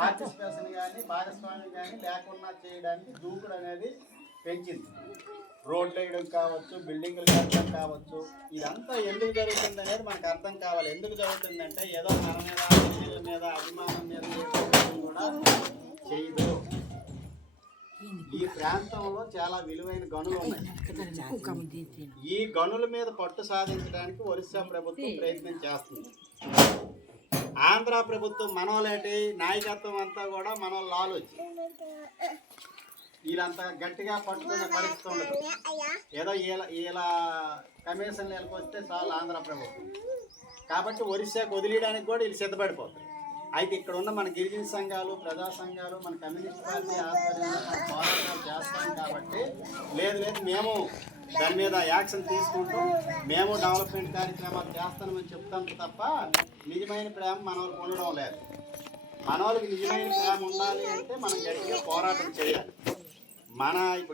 Participation కానీ భాగస్వామ్యం కానీ లేకుండా చేయడానికి దూకుడు అనేది పెంచింది. రోడ్లు వేయడం కావచ్చు బిల్డింగ్లు కట్టడం కావచ్చు ఇదంతా ఎందుకు జరుగుతుంది అనేది మనకు అర్థం కావాలి. ఎందుకు జరుగుతుందంటే ఏదో మన మీద పిల్లల మీద అభిమానం మీద కూడా చేయదు. ఈ ప్రాంతంలో చాలా విలువైన గనులు ఉన్నాయి. ఈ గనుల మీద పట్టు సాధించడానికి ఒరిస్సా ప్రభుత్వం ప్రయత్నం చేస్తుంది. ఆంధ్ర ప్రభుత్వం మనోలేటి నాయకత్వం అంతా కూడా మన లాలోచి వీళ్ళంతా గట్టిగా పట్టుకునే పరిస్థితి ఉండదు. ఏదో వీళ్ళ వీళ్ళ కమిషన్ వస్తే చాలు ఆంధ్ర ప్రభుత్వం. కాబట్టి ఒరిస్సాకు వదిలేయడానికి కూడా వీళ్ళు సిద్ధపడిపోతారు. అయితే ఇక్కడ ఉన్న మన గిరిజన సంఘాలు ప్రజా సంఘాలు మన కమ్యూనిస్ట్ పార్టీ ఆధ్వర్యంలో మన పోరాటాలు చేస్తాం కాబట్టి లేదు లేదు మేము దాని మీద యాక్షన్ తీసుకుంటూ మేము డెవలప్మెంట్ కార్యక్రమాలు చేస్తామని చెప్తాం తప్ప నిజమైన ప్రేమ మన వాళ్ళకి ఉండడం లేదు. మన వాళ్ళకి నిజమైన ప్రేమ ఉండాలి అంటే మనం గట్టిగా పోరాటం చేయాలి. మన ఇప్పుడు